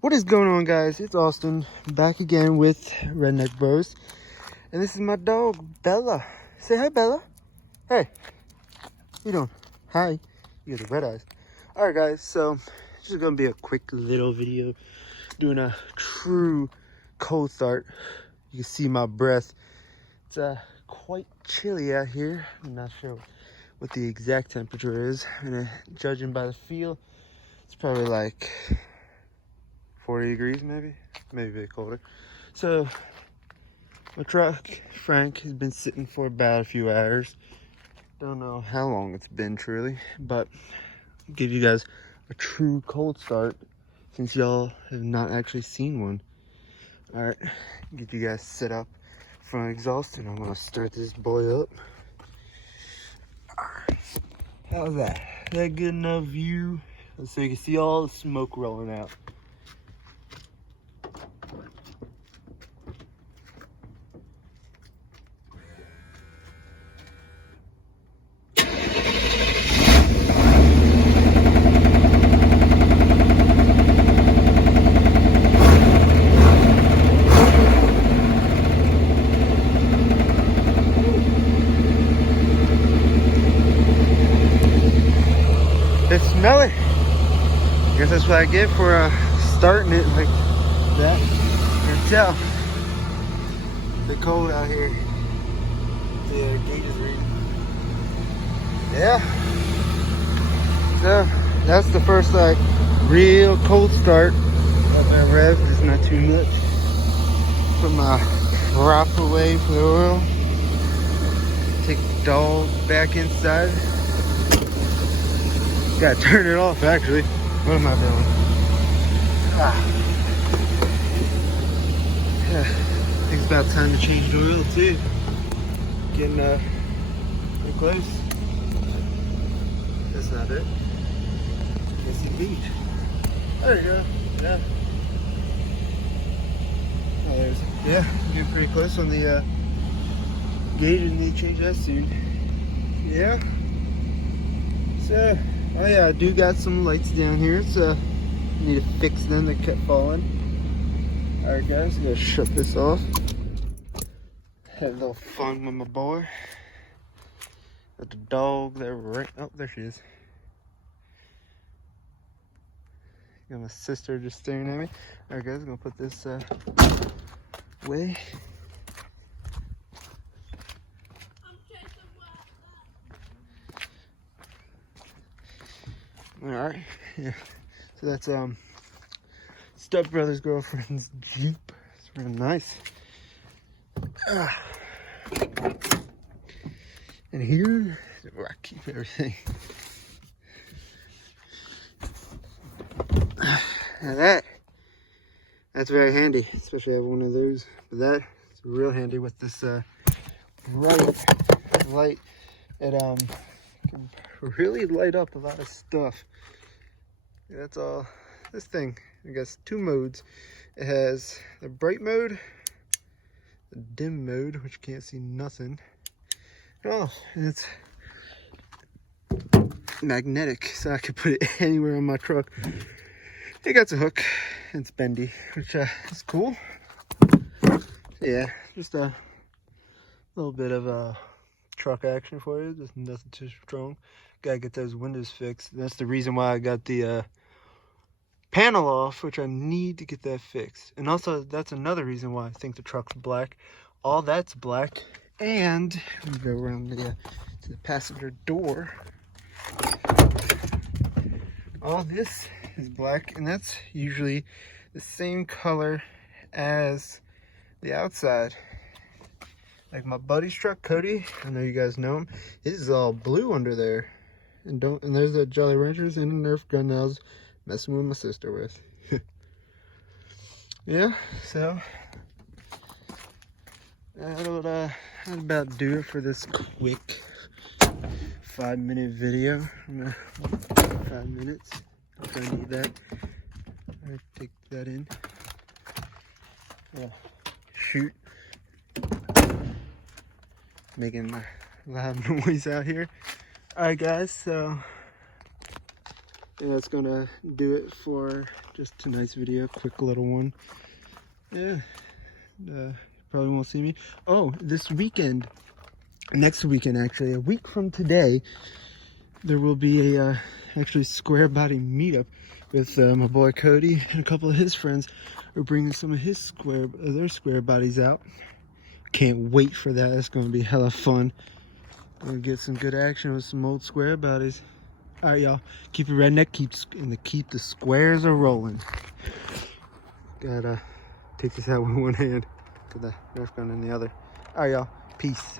What is going on, guys? It's Austin back again with Redneck Bros, and this is my dog Bella. Say hi, Bella. Hey, how you doing? Hi. You got the red eyes. All right, guys. So this is gonna be a quick little video doing a true cold start. You can see my breath. It's quite chilly out here. I'm not sure what the exact temperature is, and judging by the feel, it's probably like 40 degrees, maybe a bit colder. So my truck, Frank, has been sitting for about a few hours. Don't know how long it's been truly, but I'll give you guys a true cold start since y'all have not actually seen one. All right, get you guys set up front exhaust, and I'm gonna start this boy up. All right. How's that? That good enough view? So you can see all the smoke rolling out. It's smelly. I guess that's what I get for starting it like that. You can tell it's cold out here. The gauge is reading. Yeah. So that's the first like real cold start. Got my rev, it's not too much. Put my prop away for the oil. Take the dog back inside. Gotta turn it off actually. What am I doing? Yeah, I think it's about time to change the oil too. Getting pretty close. That's not it. Yes indeed. There you go. Yeah. Oh, there's it. Yeah, getting pretty close on the gauge, and need to change that soon. Yeah. So, oh yeah, I do got some lights down here, so I need to fix them. They kept falling. Alright guys, I'm gonna shut this off. Have a little fun with my boy. With the dog that right, oh, there she is. Got my sister just staring at me. Alright guys, I'm gonna put this away. Alright, yeah. So that's Step Brothers' girlfriend's Jeep. It's real nice. And here is where I keep everything. Now that's very handy, especially I have one of those. But that's real handy with this bright light. It can really light up a lot of stuff. That's all. This thing, I guess, two modes. It has the bright mode, the dim mode, which you can't see nothing. Oh, and it's magnetic, so I can put it anywhere on my truck. It got a hook. It's bendy, which is cool. Yeah, just a little bit of truck action for you. Just nothing too strong. Gotta get those windows fixed. That's the reason why I got the panel off, which I need to get that fixed. And also, that's another reason why I think the truck's black. All that's black. And we go around to the passenger door. All this is black, and that's usually the same color as the outside. Like my buddy's truck, Cody, I know you guys know him. His is all blue under there. And there's the Jolly Ranchers and the Nerf gun I was messing with my sister with. Yeah, so that'll about do it for this quick 5-minute video. 5 minutes. If I need that. I take that in. Yeah. Shoot. Making a loud noise out here. Alright guys, so And that's gonna do it for just tonight's video. Quick little one. Yeah, probably won't see me. Oh, this weekend, next weekend actually, a week from today, there will be a actually square body meetup with my boy Cody and a couple of his friends. Are bringing some of their square bodies out. Can't wait for that. That's gonna be hella fun. We'll get some good action with some old square bodies. All right, y'all. Keep it redneck. Keep the squares a rolling. Gotta take this out with one hand. Put the Nerf gun in the other. All right, y'all. Peace.